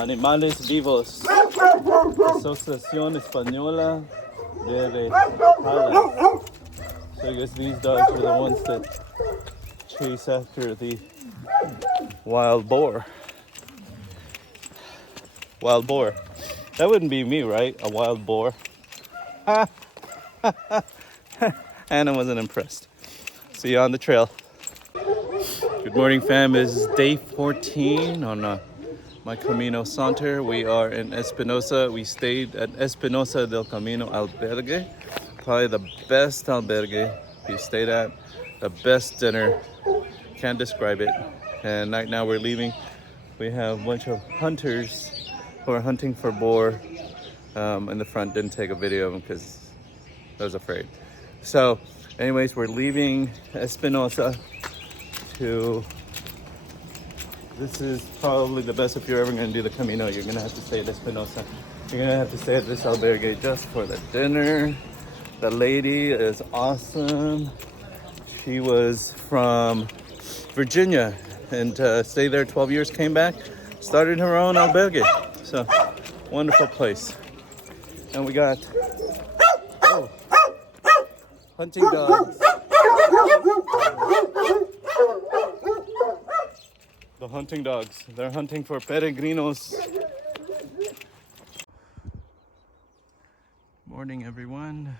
Animales Vivos, Asociación Española de Rajas. So I guess these dogs are the ones that chase after the wild boar. Wild boar. That wouldn't be me, right? A wild boar. Anna wasn't impressed. See you on the trail. Good morning, fam. It's day 14 on my Camino Saunter. We are in Espinosa. We stayed at Espinosa del Camino Albergue. Probably the best albergue we stayed at. The best dinner. Can't describe it. And right now we're leaving. We have a bunch of hunters who are hunting for boar. In the front, didn't take a video of them because I was afraid. So anyways, we're leaving Espinosa to, this is probably the best if you're ever gonna do the Camino. You're gonna have to stay at Espinosa. You're gonna have to stay at this albergue just for the dinner. The lady is awesome. She was from Virginia and stayed there 12 years, came back, started her own albergue. So wonderful place. And we got hunting dogs. The hunting dogs. They're hunting for peregrinos. Morning, everyone.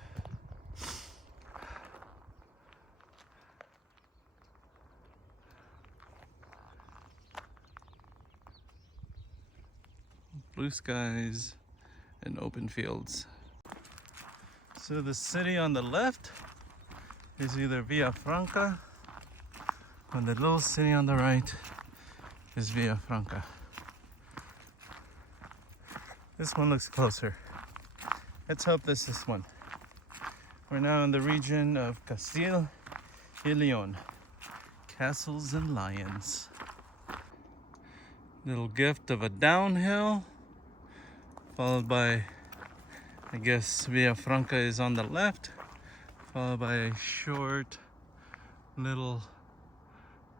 Blue skies and open fields. So the city on the left is either Villafranca, and the little city on the right is Villafranca. This one looks closer. Let's hope this is one. We're now in the region of Castile y León. Castles and lions. Little gift of a downhill, followed by, I guess Villafranca is on the left, followed by a short little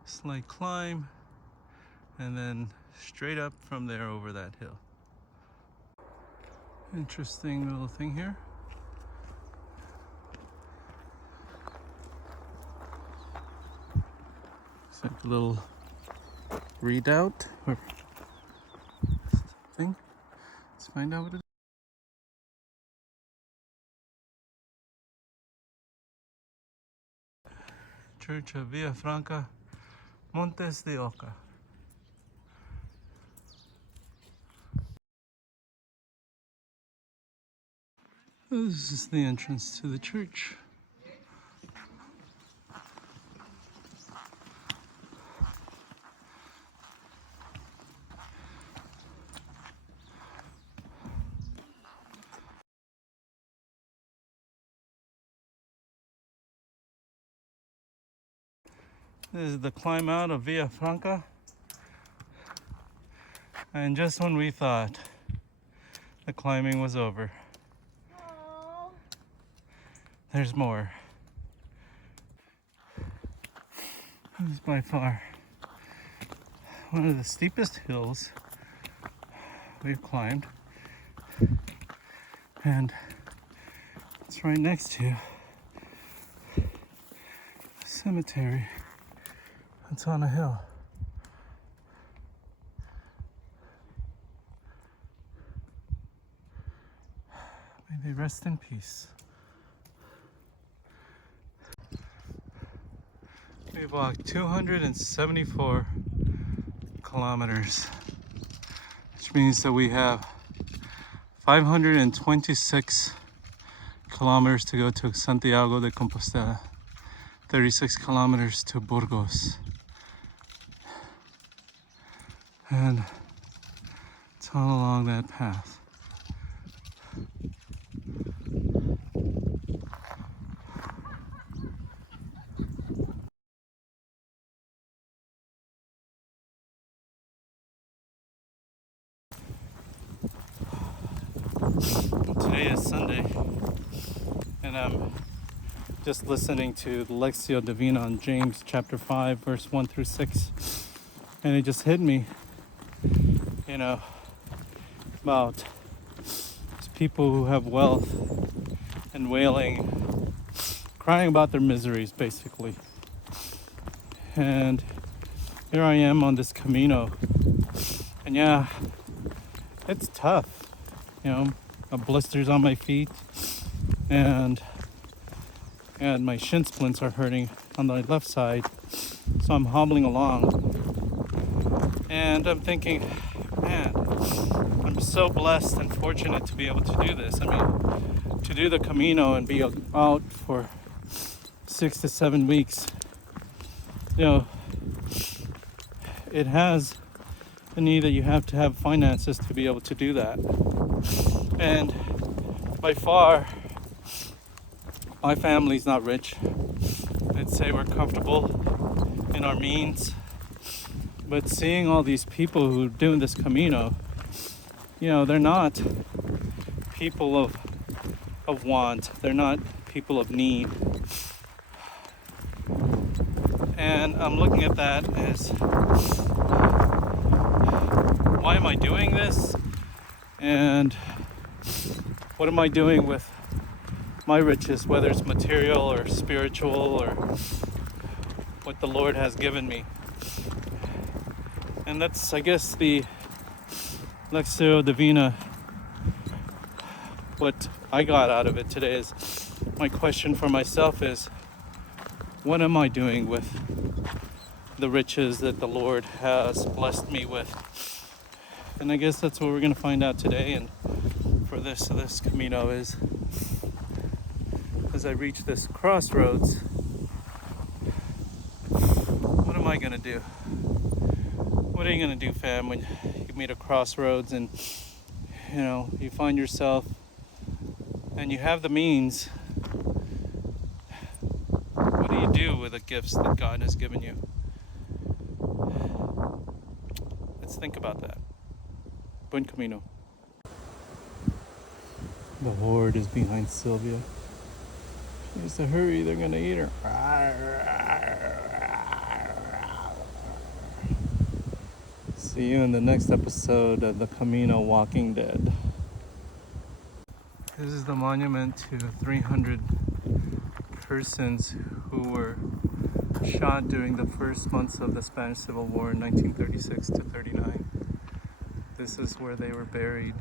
slight climb, and then straight up from there over that hill. Interesting little thing here. It's like a little redoubt or thing. Let's find out what it is. Church of Villafranca, Montes de Oca. This is the entrance to the church. This is the climb out of Villafranca. And just when we thought the climbing was over, there's more. This is by far one of the steepest hills we've climbed. And it's right next to a cemetery. It's on a hill. May they rest in peace. We've walked 274 kilometers, which means that we have 526 kilometers to go to Santiago de Compostela, 36 kilometers to Burgos. And it's all along that path. Today is Sunday, and I'm just listening to the Lectio Divina on James chapter 5, verse 1 through 6, and it just hit me, you know, about these people who have wealth and wailing, crying about their miseries, basically. And here I am on this Camino. And yeah, it's tough. You know, blisters on my feet, and my shin splints are hurting on the left side. So I'm hobbling along. And I'm thinking, man, I'm so blessed and fortunate to be able to do this. I mean, to do the Camino and be out for 6 to 7 weeks, you know, it has a need that you have to have finances to be able to do that. And by far, my family's not rich. I'd say we're comfortable in our means. But seeing all these people who are doing this Camino, you know, they're not people of want. They're not people of need. And I'm looking at that as, why am I doing this? And what am I doing with my riches, whether it's material or spiritual or what the Lord has given me? And that's, I guess, the Lectio Divina. What I got out of it today is, my question for myself is, what am I doing with the riches that the Lord has blessed me with? And I guess that's what we're going to find out today. And for this Camino is, as I reach this crossroads, what am I going to do? What are you going to do, fam, when you meet a crossroads and, you know, you find yourself and you have the means? What do you do with the gifts that God has given you? Let's think about that. Buen Camino. The horde is behind Sylvia. She needs to hurry, they're going to eat her. See you in the next episode of the Camino Walking Dead. This is the monument to 300 persons who were shot during the first months of the Spanish Civil War in 1936 to 39. This is where they were buried.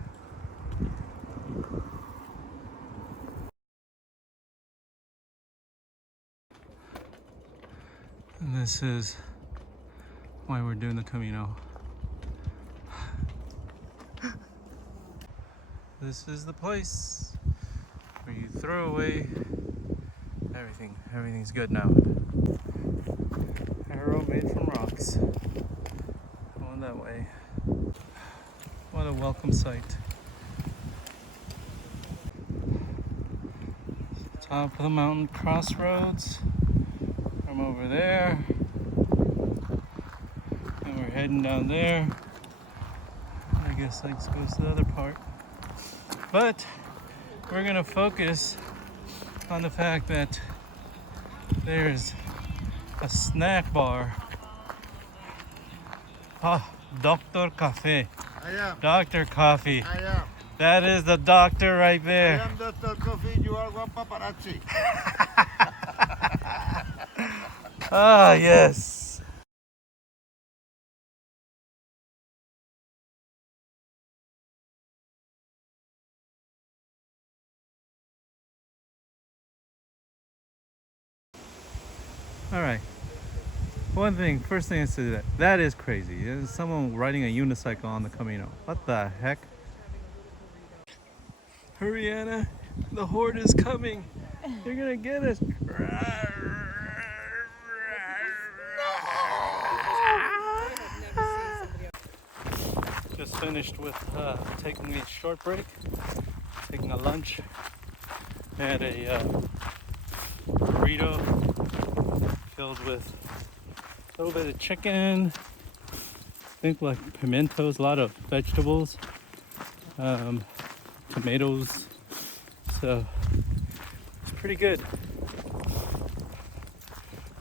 And this is why we're doing the Camino. This is the place where you throw away everything. Everything's good now. Arrow made from rocks. Going that way. What a welcome sight. Top of the mountain crossroads. From over there. And we're heading down there. I guess that goes to the other part. But we're gonna focus on the fact that there's a snack bar. Ah, Dr. Cafe. I am. Dr. Coffee. I am. That is the doctor right I there. am Dr. Coffee. You are one paparazzi. Ah, yes. All right. First thing I said, that is crazy. There's someone riding a unicycle on the Camino. What the heck? Hurry, Anna. The horde is coming. They're gonna get us. Just finished with taking a short break, taking a lunch. Had a burrito filled with a little bit of chicken, I think like pimentos, a lot of vegetables, tomatoes, so it's pretty good.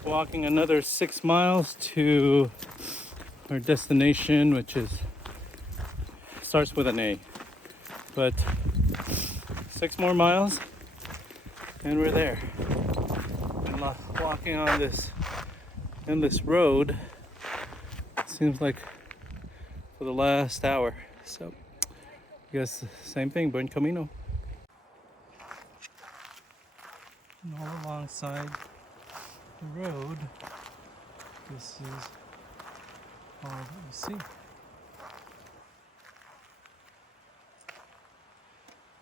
Walking another 6 miles to our destination, which starts with an A. But 6 more miles and we're there. Been walking on this endless road, it seems like, for the last hour. So I guess same thing, buen camino. And all alongside the road, this is all that you see.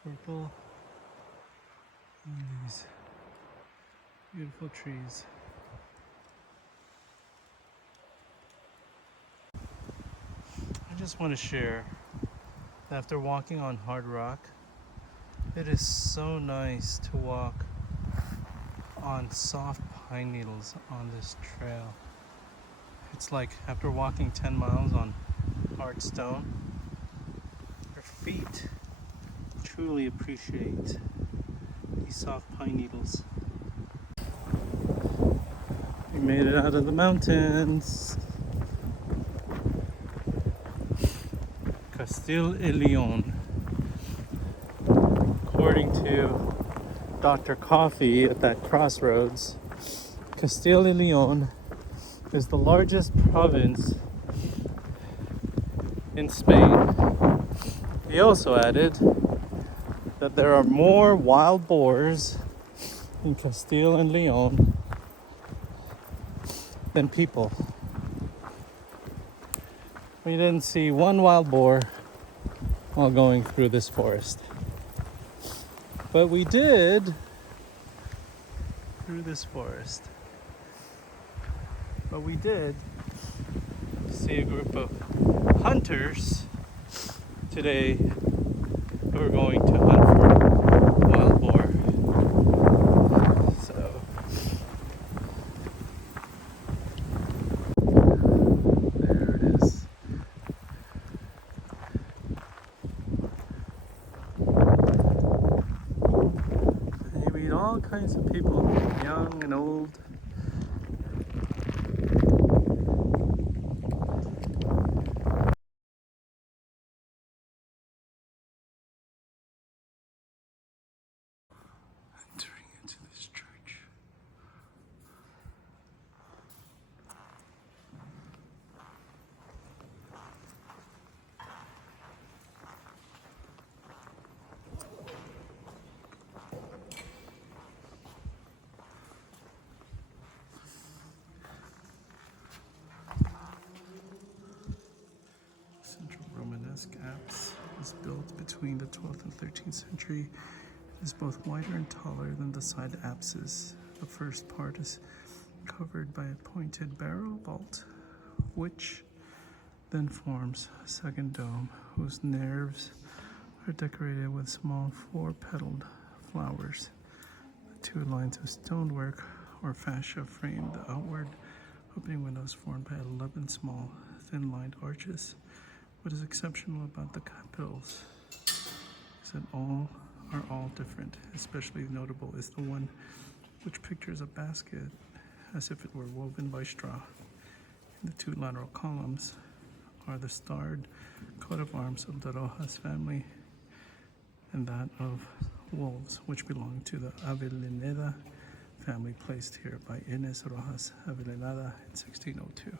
Purple and these beautiful trees. I just want to share that after walking on hard rock, it is so nice to walk on soft pine needles on this trail. It's like after walking 10 miles on hard stone, your feet truly appreciate these soft pine needles. We made it out of the mountains. Castile y Leon. According to Dr. Coffee at that crossroads, Castile y Leon is the largest province in Spain. He also added that there are more wild boars in Castile and Leon than people. We didn't see one wild boar while going through this forest. But we did through this forest. But we did see a group of hunters today who are going to hunt for wild boar. So there it is. And you meet all kinds of people, young and old. Entering into this church. Central Romanesque apse was built between the 12th and 13th century. It is both wider and taller than the side apses. The first part is covered by a pointed barrel vault, which then forms a second dome, whose nerves are decorated with small 4-petaled flowers. The 2 lines of stonework or fascia frame the outward opening windows formed by 11 small, thin-lined arches. What is exceptional about the capitals is that all are all different. Especially notable is the one which pictures a basket as if it were woven by straw. In the 2 lateral columns are the starred coat of arms of the Rojas family and that of wolves, which belong to the Avellaneda family, placed here by Inés Rojas Avellaneda in 1602.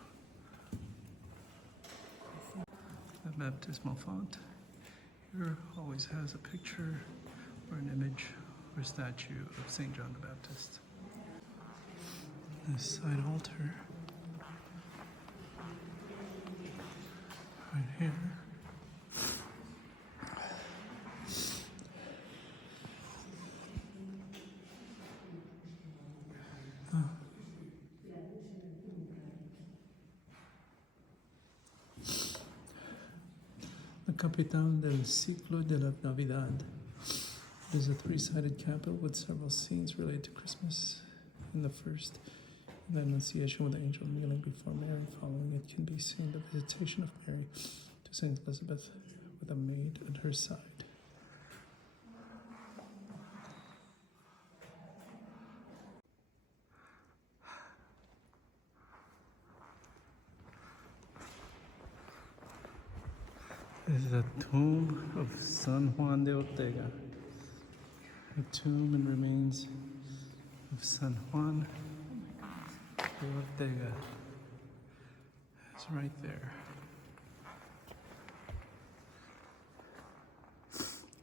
The baptismal font here always has a picture or an image or statue of St. John the Baptist. This side altar right here. The capital del ciclo de la Navidad. It is a 3-sided capital with several scenes related to Christmas. In the first, the Annunciation with the angel kneeling before Mary. Following it can be seen the visitation of Mary to Saint Elizabeth with a maid at her side. This is a tomb of San Juan de Ortega. A tomb and remains of San Juan de Ortega. It's right there.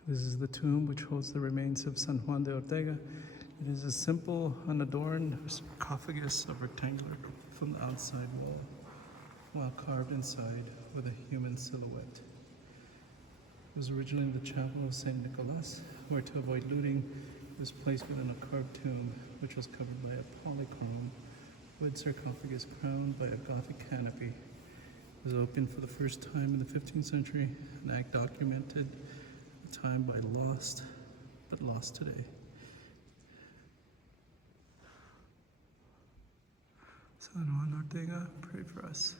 This is the tomb which holds the remains of San Juan de Ortega. It is a simple, unadorned sarcophagus of rectangular from the outside wall, while carved inside with a human silhouette. It was originally the chapel of St. Nicholas, where to avoid looting, it was placed within a carved tomb, which was covered by a polychrome wood sarcophagus crowned by a Gothic canopy. It was opened for the first time in the 15th century, an act documented at the time by lost today. San Juan Ortega, pray for us.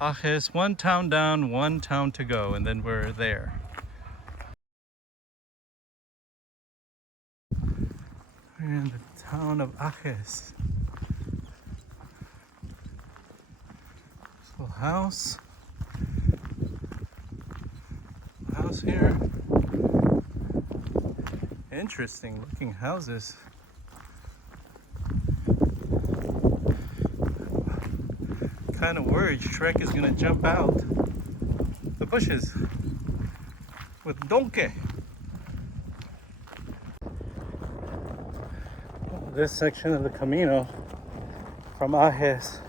Ajes, one town down, one town to go, and then we're there. We're in the town of Ajes. This little house. House here. Interesting looking houses. Kind of worried Shrek is gonna jump out the bushes with donkey. This section of the Camino from Ajes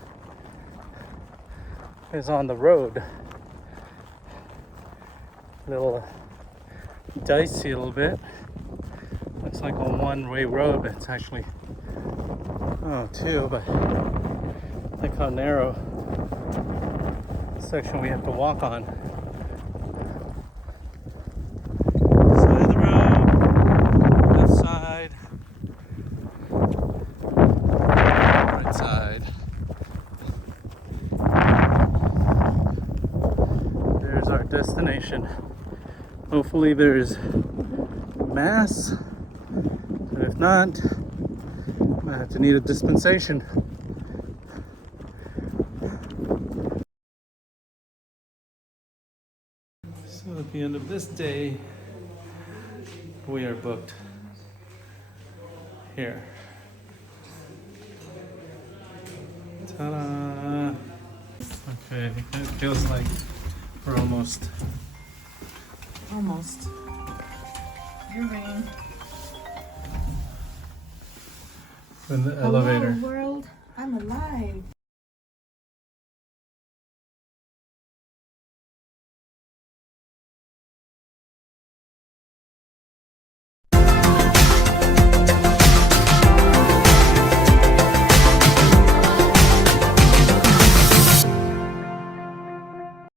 is on the road. A little dicey a little bit. Looks like a one-way road, but it's actually two, but look how narrow section we have to walk on. Side of the road, left side, right side. There's our destination. Hopefully there's mass, but if not, I have to need a dispensation. So at the end of this day, we are booked here. Ta-da! Okay, it feels like we're almost. You're rain. In the elevator. Hello, world. I'm alive.